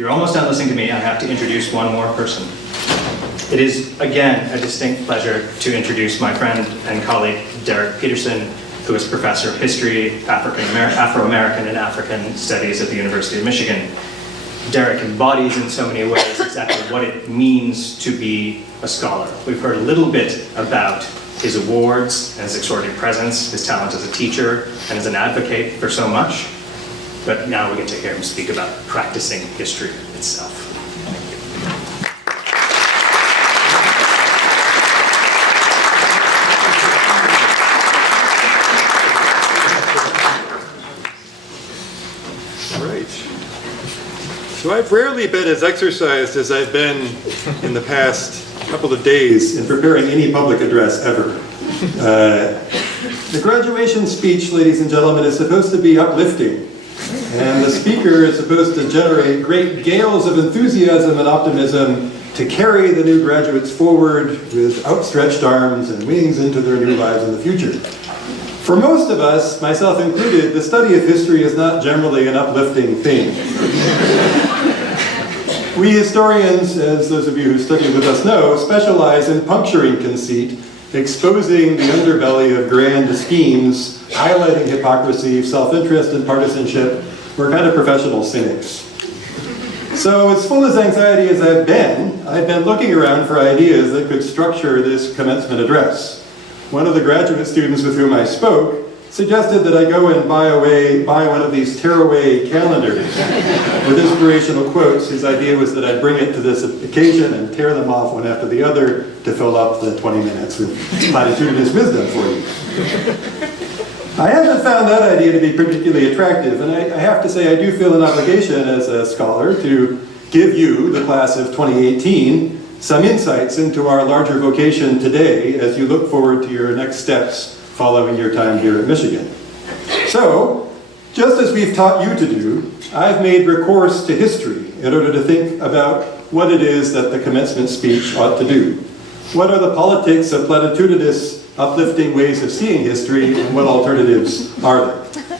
you're almost done listening to me, I have to introduce one more person. It is, again, a distinct pleasure to introduce my friend and colleague, Derek Peterson, who is Professor of History, Afro-American and African Studies at the University of Michigan. Derek embodies in so many ways exactly what it means to be a scholar. We've heard a little bit about his awards and his extraordinary presence, his talent as a teacher and as an advocate for so much. But now we get to hear him speak about practicing history itself. So I've rarely been as exercised as I've been in the past couple of days in preparing any public address ever. The graduation speech, ladies and gentlemen, is supposed to be uplifting. And the speaker is supposed to generate great gales of enthusiasm and optimism to carry the new graduates forward with outstretched arms and wings into their new lives in the future. For most of us, myself included, the study of history is not generally an uplifting thing. We historians, as those of you who study with us know, specialize in puncturing conceit, exposing the underbelly of grand schemes, highlighting hypocrisy, self-interest, and partisanship. We're kind of professional cynics. So as full as anxiety as I've been looking around for ideas that could structure this commencement address. One of the graduate students with whom I spoke suggested that I go and buy one of these tearaway calendars with inspirational quotes. His idea was that I'd bring it to this occasion and tear them off one after the other to fill up the 20 minutes with platitudinous wisdom for you. I haven't found that idea to be particularly attractive, and I have to say I do feel an obligation as a scholar to give you, the class of 2018, some insights into our larger vocation today as you look forward to your next steps following your time here at Michigan. So, just as we've taught you to do, I've made recourse to history in order to think about what it is that the commencement speech ought to do. What are the politics of platitudinous, uplifting ways of seeing history, and what alternatives are there?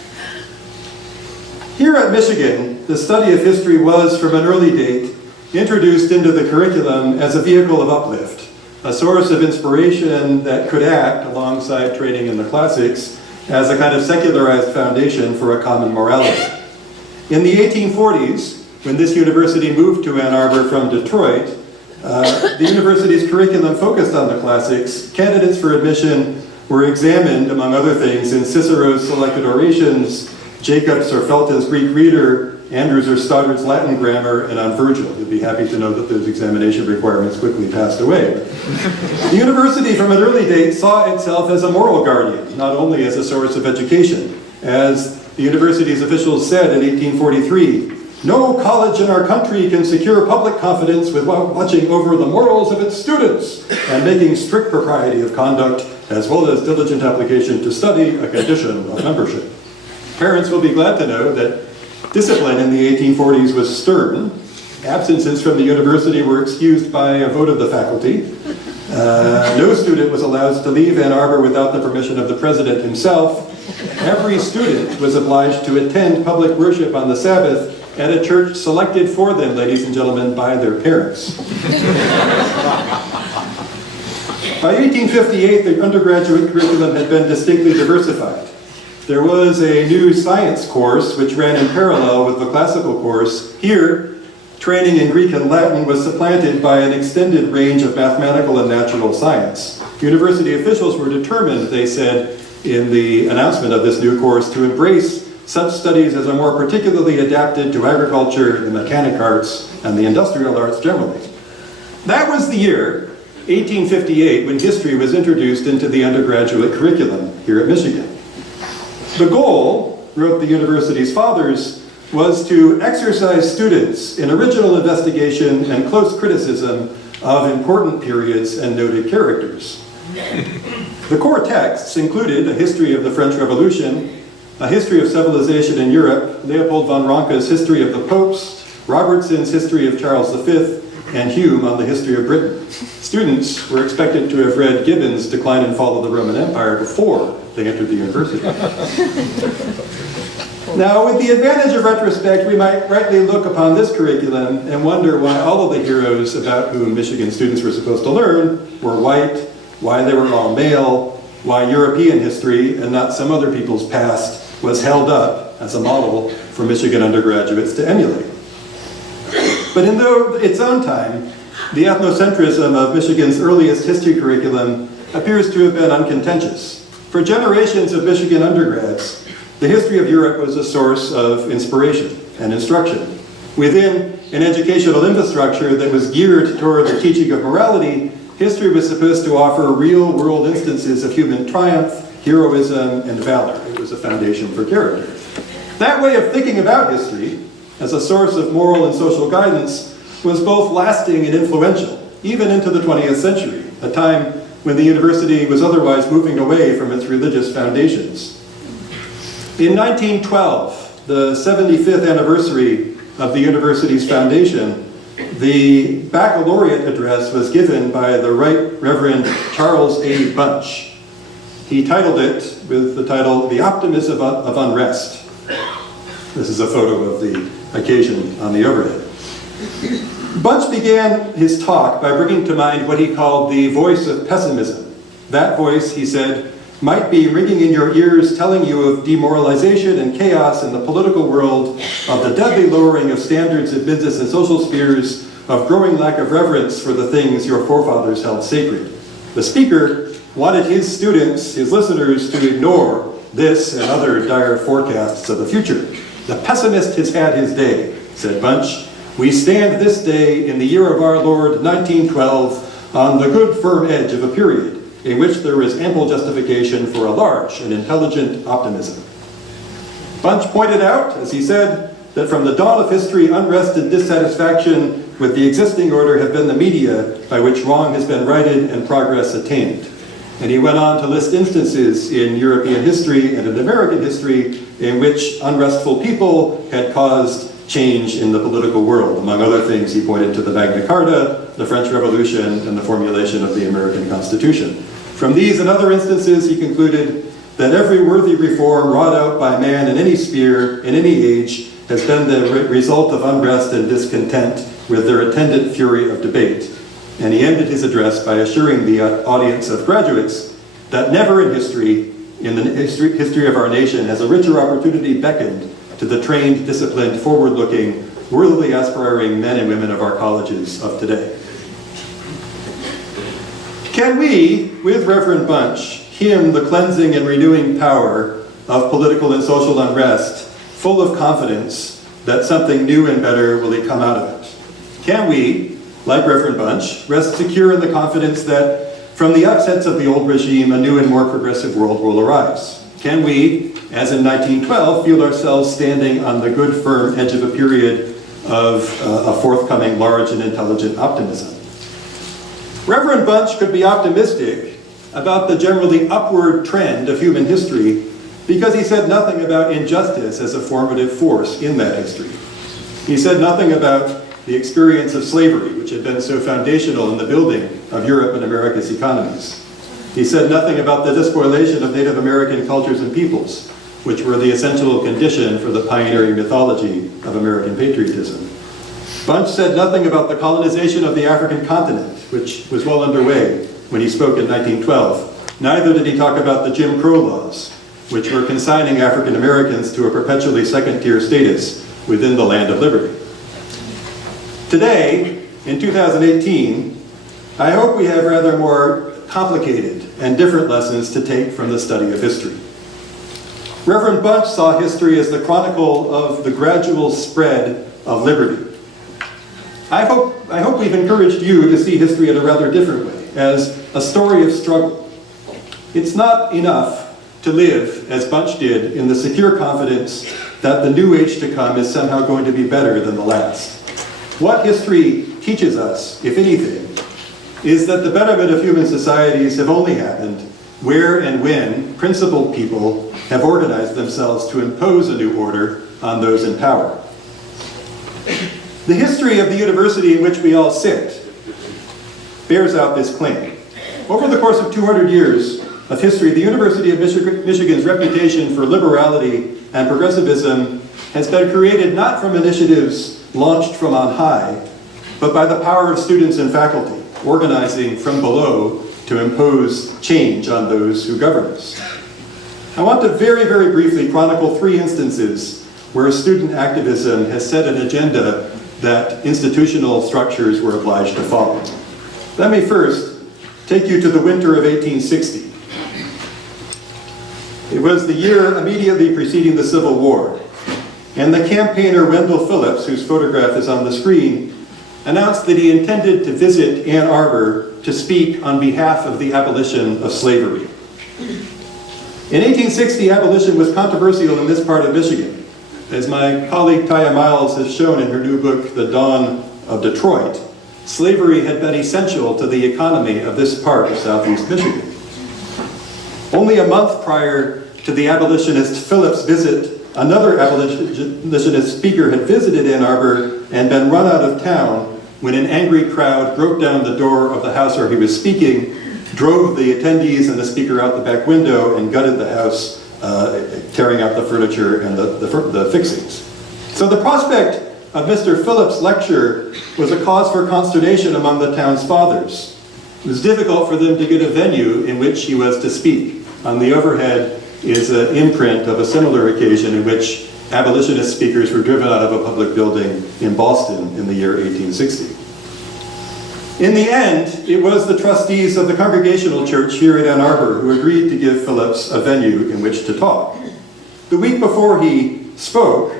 Here at Michigan, the study of history was, from an early date, introduced into the curriculum as a vehicle of uplift, a source of inspiration that could act, alongside training in the classics, as a kind of secularized foundation for a common morality. In the 1840s, when this university moved to Ann Arbor from Detroit, the university's curriculum focused on the classics. Candidates for admission were examined, among other things, in Cicero's selected orations, Jacob's or Felton's Greek reader, Andrews or Stoddard's Latin grammar, and on Virgil. You'll be happy to know that those examination requirements quickly passed away. The university from an early date saw itself as a moral guardian, not only as a source of education. As the university's officials said in 1843, "No college in our country can secure public confidence without watching over the morals of its students and making strict propriety of conduct as well as diligent application to study a condition of membership." Parents will be glad to know that discipline in the 1840s was stern. Absences from the university were excused by a vote of the faculty. No student was allowed to leave Ann Arbor without the permission of the president himself. Every student was obliged to attend public worship on the Sabbath at a church selected for them, ladies and gentlemen, by their parents. By 1858, the undergraduate curriculum had been distinctly diversified. There was a new science course which ran in parallel with the classical course. Here, training in Greek and Latin was supplanted by an extended range of mathematical and natural science. University officials were determined, they said in the announcement of this new course, to embrace such studies as are more particularly adapted to agriculture, the mechanic arts, and the industrial arts generally. That was the year, 1858, when history was introduced into the undergraduate curriculum here at Michigan. The goal, wrote the university's fathers, was to exercise students in original investigation and close criticism of important periods and noted characters. The core texts included a history of the French Revolution, a history of civilization in Europe, Leopold von Ranke's History of the Popes, Robertson's History of Charles V, and Hume on the history of Britain. Students were expected to have read Gibbon's Decline and Fall of the Roman Empire before they entered the university. Now, with the advantage of retrospect, we might rightly look upon this curriculum and wonder why all of the heroes about whom Michigan students were supposed to learn were white, why they were all male, why European history and not some other people's past was held up as a model for Michigan undergraduates to emulate. But in its own time, the ethnocentrism of Michigan's earliest history curriculum appears to have been uncontentious. For generations of Michigan undergrads, the history of Europe was a source of inspiration and instruction. Within an educational infrastructure that was geared toward the teaching of morality, history was supposed to offer real-world instances of human triumph, heroism, and valor. It was a foundation for character. That way of thinking about history as a source of moral and social guidance was both lasting and influential, even into the 20th century, a time when the university was otherwise moving away from its religious foundations. In 1912, the 75th anniversary of the university's foundation, the baccalaureate address was given by the Right Reverend Charles A. Bunch. He titled it with the title, "The Optimism of Unrest." This is a photo of the occasion on the overhead. Bunch began his talk by bringing to mind what he called the voice of pessimism. That voice, he said, might be ringing in your ears telling you of demoralization and chaos in the political world, of the deadly lowering of standards in business and social spheres, of growing lack of reverence for the things your forefathers held sacred. The speaker wanted his students, his listeners, to ignore this and other dire forecasts of the future. The pessimist has had his day, said Bunch. We stand this day in the year of our Lord, 1912, on the good firm edge of a period in which there is ample justification for a large and intelligent optimism. Bunch pointed out, as he said, that from the dawn of history, unrest and dissatisfaction with the existing order have been the media by which wrong has been righted and progress attained. And he went on to list instances in European history and in American history in which unrestful people had caused change in the political world. Among other things, he pointed to the Magna Carta, the French Revolution, and the formulation of the American Constitution. From these and other instances, he concluded that every worthy reform wrought out by man in any sphere, in any age, has been the result of unrest and discontent with their attendant fury of debate. And he ended his address by assuring the audience of graduates that never in history, in the history of our nation, has a richer opportunity beckoned to the trained, disciplined, forward-looking, worthily aspiring men and women of our colleges of today. Can we, with Reverend Bunch, hymn the cleansing and renewing power of political and social unrest, full of confidence that something new and better will come out of it? Can we, like Reverend Bunch, rest secure in the confidence that from the upsets of the old regime, a new and more progressive world will arise? Can we, as in 1912, feel ourselves standing on the good, firm edge of a period of a forthcoming large and intelligent optimism? Reverend Bunch could be optimistic about the generally upward trend of human history because he said nothing about injustice as a formative force in that history. He said nothing about the experience of slavery, which had been so foundational in the building of Europe and America's economies. He said nothing about the despoilation of Native American cultures and peoples, which were the essential condition for the pioneering mythology of American patriotism. Bunch said nothing about the colonization of the African continent, which was well underway when he spoke in 1912. Neither did he talk about the Jim Crow laws, which were consigning African Americans to a perpetually second-tier status within the land of liberty. Today, in 2018, I hope we have rather more complicated and different lessons to take from the study of history. Reverend Bunch saw history as the chronicle of the gradual spread of liberty. I hope we've encouraged you to see history in a rather different way, as a story of struggle. It's not enough to live, as Bunch did, in the secure confidence that the new age to come is somehow going to be better than the last. What history teaches us, if anything, is that the betterment of human societies have only happened where and when principled people have organized themselves to impose a new order on those in power. The history of the university in which we all sit bears out this claim. Over the course of 200 years, of history, the University of Michigan's reputation for liberality and progressivism has been created not from initiatives launched from on high, but by the power of students and faculty, organizing from below to impose change on those who govern us. I want to very, very briefly chronicle 3 instances where student activism has set an agenda that institutional structures were obliged to follow. Let me first take you to the winter of 1860. It was the year immediately preceding the Civil War, and the campaigner Wendell Phillips, whose photograph is on the screen, announced that he intended to visit Ann Arbor to speak on behalf of the abolition of slavery. In 1860, abolition was controversial in this part of Michigan. As my colleague Taya Miles has shown in her new book, The Dawn of Detroit, slavery had been essential to the economy of this part of southeast Michigan. Only a month prior to the abolitionist Phillips' visit, another abolitionist speaker had visited Ann Arbor and been run out of town when an angry crowd broke down the door of the house where he was speaking, drove the attendees and the speaker out the back window, and gutted the house, tearing out the furniture and the fixings. So the prospect of Mr. Phillips' lecture was a cause for consternation among the town's fathers. It was difficult for them to get a venue in which he was to speak. On the overhead is an imprint of a similar occasion in which abolitionist speakers were driven out of a public building in Boston in the year 1860. In the end, it was the trustees of the Congregational Church here at Ann Arbor who agreed to give Phillips a venue in which to talk. The week before he spoke,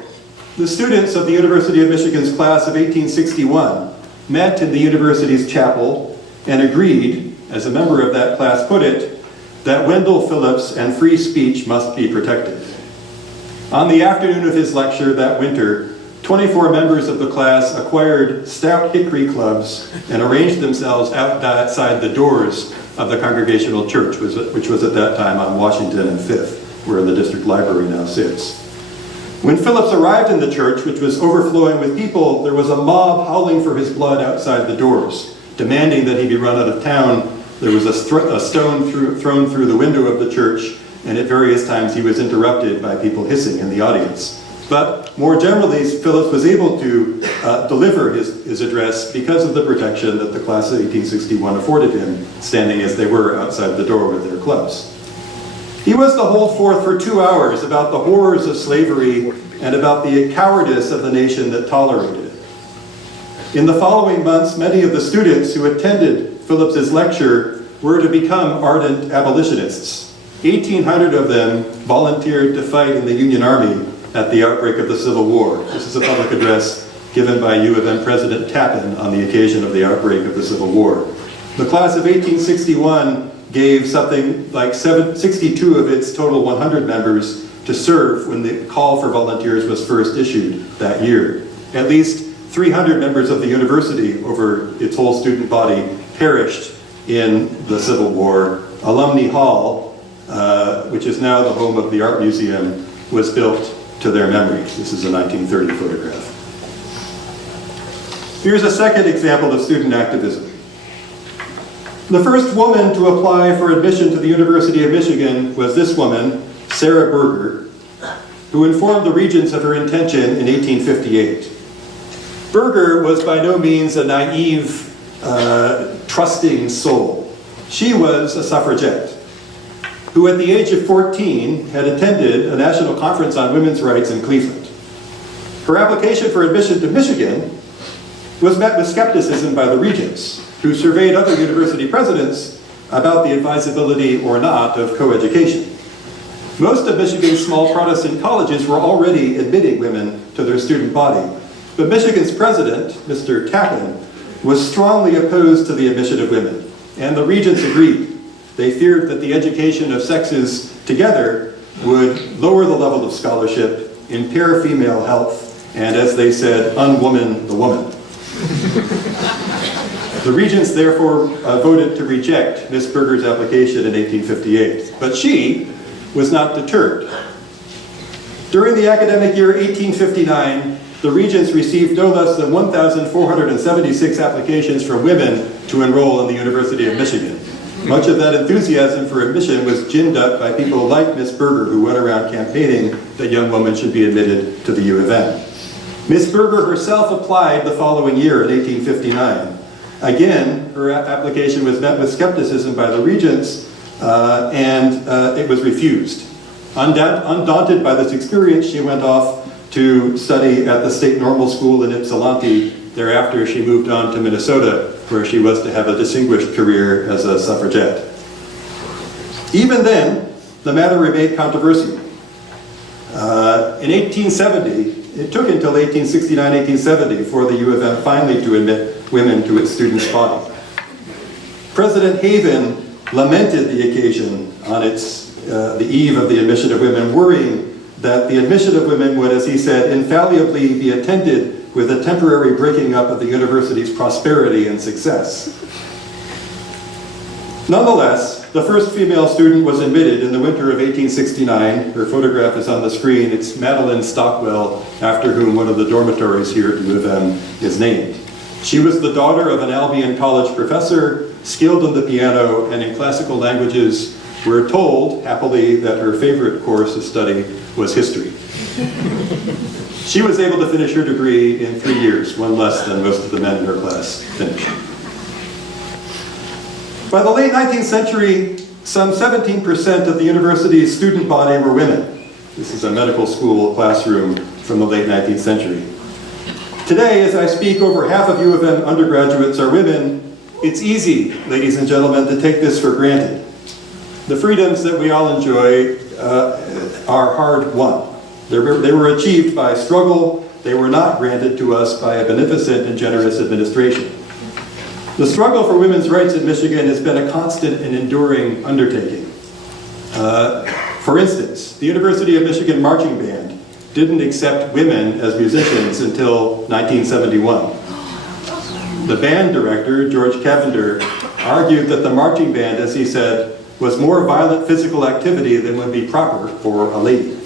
the students of the University of Michigan's class of 1861 met in the university's chapel and agreed, as a member of that class put it, that Wendell Phillips and free speech must be protected. On the afternoon of his lecture that winter, 24 members of the class acquired stout hickory clubs and arranged themselves outside the doors of the Congregational Church, which was at that time on Washington and 5th, where the district library now sits. When Phillips arrived in the church, which was overflowing with people, there was a mob howling for his blood outside the doors, demanding that he be run out of town. There was a stone thrown through the window of the church, and at various times he was interrupted by people hissing in the audience. But more generally, Phillips was able to deliver his address because of the protection that the class of 1861 afforded him, standing as they were outside the door with their clubs. He was to hold forth for 2 hours about the horrors of slavery and about the cowardice of the nation that tolerated it. In the following months, many of the students who attended Phillips's lecture were to become ardent abolitionists. 1,800 of them volunteered to fight in the Union Army at the outbreak of the Civil War. This is a public address given by U of M President Tappan on the occasion of the outbreak of the Civil War. The class of 1861 gave something like 62 of its total 100 members to serve when the call for volunteers was first issued that year. At least 300 members of the university over its whole student body perished in the Civil War. Alumni Hall, which is now the home of the Art Museum, was built to their memory. This is a 1930 photograph. Here's a second example of student activism. The first woman to apply for admission to the University of Michigan was this woman, Sarah Berger, who informed the regents of her intention in 1858. Berger was by no means a naive, trusting soul. She was a suffragette who at the age of 14 had attended a national conference on women's rights in Cleveland. Her application for admission to Michigan was met with skepticism by the regents, who surveyed other university presidents about the advisability or not of coeducation. Most of Michigan's small Protestant colleges were already admitting women to their student body, but Michigan's president, Mr. Tappan, was strongly opposed to the admission of women, and the regents agreed. They feared that the education of sexes together would lower the level of scholarship, impair female health, and, as they said, unwoman the woman. The regents therefore voted to reject Miss Berger's application in 1858, but she was not deterred. During the academic year 1859, the regents received no less than 1,476 applications from women to enroll in the University of Michigan. Much of that enthusiasm for admission was ginned up by people like Miss Berger, who went around campaigning that young women should be admitted to the U of M. Miss Berger herself applied the following year, in 1859. Again, her application was met with skepticism by the regents, and it was refused. Undaunted by this experience, she went off to study at the State Normal School in Ypsilanti. Thereafter, she moved on to Minnesota, where she was to have a distinguished career as a suffragette. Even then, the matter remained controversial. In 1870, it took until 1869, 1870 for the U of M finally to admit women to its students' body. President Haven lamented the occasion on the eve of the admission of women, worrying that the admission of women would, as he said, infallibly be attended with a temporary breaking up of the university's prosperity and success. Nonetheless, the first female student was admitted in the winter of 1869. Her photograph is on the screen. It's Madeline Stockwell, after whom one of the dormitories here at U of M is named. She was the daughter of an Albion College professor, skilled on the piano and in classical languages. We're told, happily, that her favorite course of study was history. She was able to finish her degree in 3 years, one less than most of the men in her class finished. By the late 19th century, some 17% of the university's student body were women. This is a medical school classroom from the late 19th century. Today, as I speak, over half of U of M undergraduates are women. It's easy, ladies and gentlemen, to take this for granted. The freedoms that we all enjoy are hard won. They were achieved by struggle. They were not granted to us by a beneficent and generous administration. The struggle for women's rights in Michigan has been a constant and enduring undertaking. For instance, the University of Michigan Marching Band didn't accept women as musicians until 1971. The band director, George Cavender, argued that the marching band, as he said, was more violent physical activity than would be proper for a lady.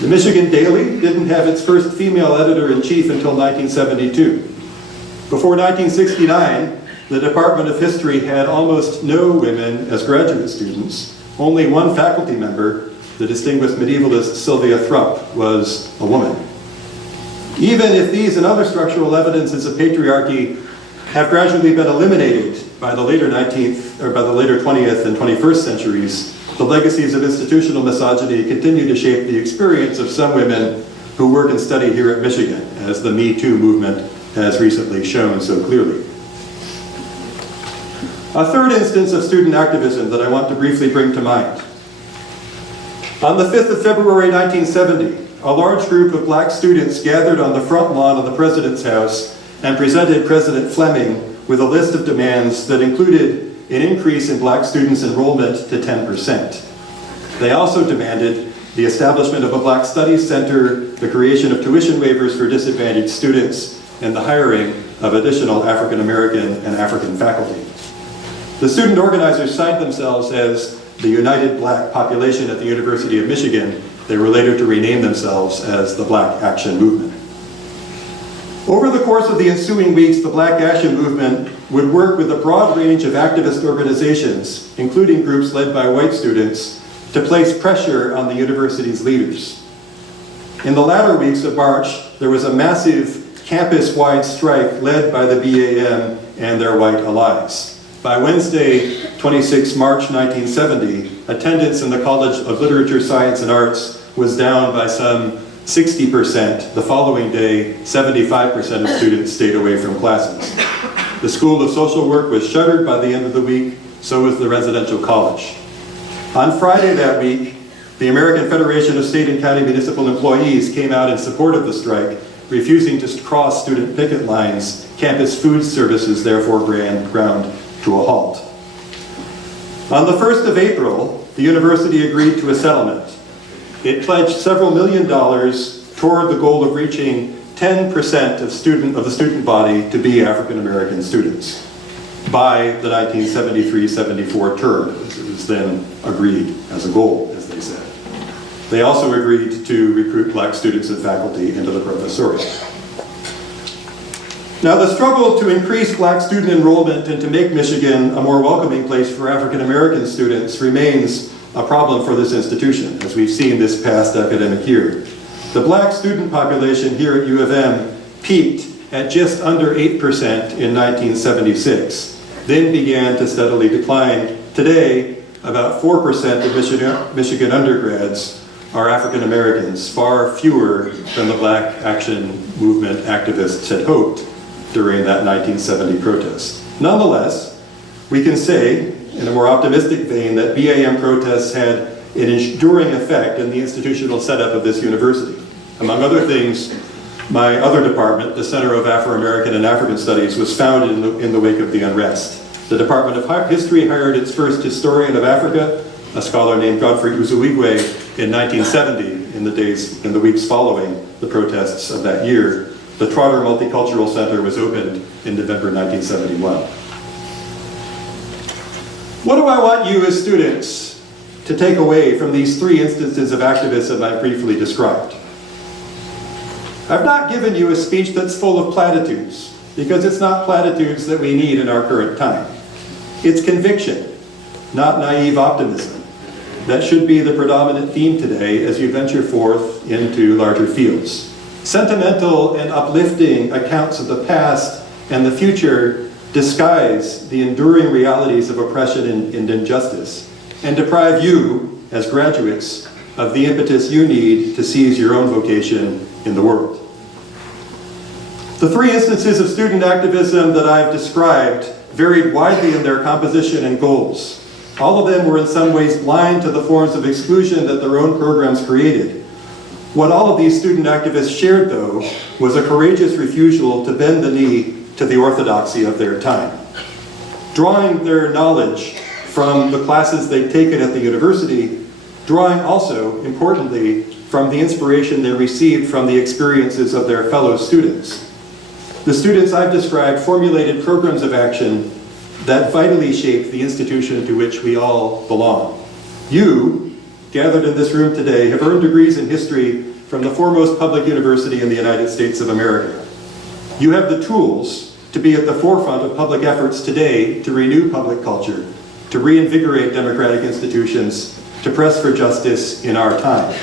The Michigan Daily didn't have its first female editor-in-chief until 1972. Before 1969, the Department of History had almost no women as graduate students. Only one faculty member, the distinguished medievalist Sylvia Thrupp, was a woman. Even if these and other structural evidences of patriarchy have gradually been eliminated by the later 20th and 21st centuries, the legacies of institutional misogyny continue to shape the experience of some women who work and study here at Michigan, as the Me Too movement has recently shown so clearly. A third instance of student activism that I want to briefly bring to mind. On the 5th of February 1970, a large group of black students gathered on the front lawn of the President's house and presented President Fleming with a list of demands that included an increase in black students' enrollment to 10%. They also demanded the establishment of a Black Studies Center, the creation of tuition waivers for disadvantaged students, and the hiring of additional African American and African faculty. The student organizers signed themselves as the United Black Population at the University of Michigan. They were later to rename themselves as the Black Action Movement. Over the course of the ensuing weeks, the Black Action Movement would work with a broad range of activist organizations, including groups led by white students, to place pressure on the university's leaders. In the latter weeks of March, there was a massive campus-wide strike led by the BAM and their white allies. By Wednesday, 26 March 1970, attendance in the College of Literature, Science, and Arts was down by some 60%. The following day, 75% of students stayed away from classes. The School of Social Work was shuttered by the end of the week, so was the residential college. On Friday that week, the American Federation of State and County Municipal Employees came out in support of the strike, refusing to cross student picket lines. Campus food services therefore ground to a halt. On the 1st of April, the university agreed to a settlement. It pledged several $1 million toward the goal of reaching 10% of the student body to be African American students by the 1973-74 term. It was then agreed as a goal, as they said. They also agreed to recruit black students and faculty into the professoriate. Now, the struggle to increase black student enrollment and to make Michigan a more welcoming place for African American students remains a problem for this institution, as we've seen this past academic year. The black student population here at U of M peaked at just under 8% in 1976, then began to steadily decline. Today, about 4% of Michigan undergrads are African Americans, far fewer than the Black Action Movement activists had hoped during that 1970 protest. Nonetheless, we can say, in a more optimistic vein, that BAM protests had an enduring effect in the institutional setup of this university. Among other things, my other department, the Center of Afro-American and African Studies, was founded in the wake of the unrest. The Department of History hired its first historian of Africa, a scholar named Godfrey Uzuigwe, in 1970, in the weeks following the protests of that year. The Trotter Multicultural Center was opened in November 1971. What do I want you as students to take away from these three instances of activism I briefly described? I've not given you a speech that's full of platitudes, because it's not platitudes that we need in our current time. It's conviction, not naive optimism. That should be the predominant theme today as you venture forth into larger fields. Sentimental and uplifting accounts of the past and the future disguise the enduring realities of oppression and injustice, and deprive you, as graduates, of the impetus you need to seize your own vocation in the world. The three instances of student activism that I've described varied widely in their composition and goals. All of them were in some ways blind to the forms of exclusion that their own programs created. What all of these student activists shared, though, was a courageous refusal to bend the knee to the orthodoxy of their time. Drawing their knowledge from the classes they'd taken at the university, drawing also, importantly, from the inspiration they received from the experiences of their fellow students. The students I've described formulated programs of action that vitally shaped the institution to which we all belong. You, gathered in this room today, have earned degrees in history from the foremost public university in the United States of America. You have the tools to be at the forefront of public efforts today to renew public culture, to reinvigorate democratic institutions, to press for justice in our time.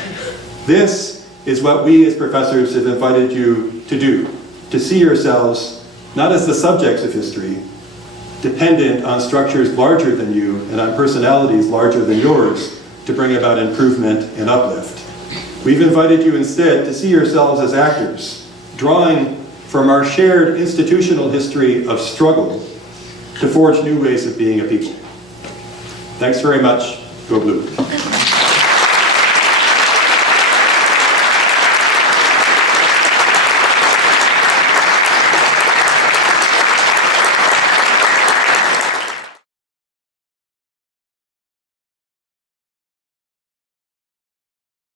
This is what we as professors have invited you to do, to see yourselves not as the subjects of history, dependent on structures larger than you and on personalities larger than yours to bring about improvement and uplift. We've invited you instead to see yourselves as actors, drawing from our shared institutional history of struggle to forge new ways of being a people. Thanks very much. Go Blue.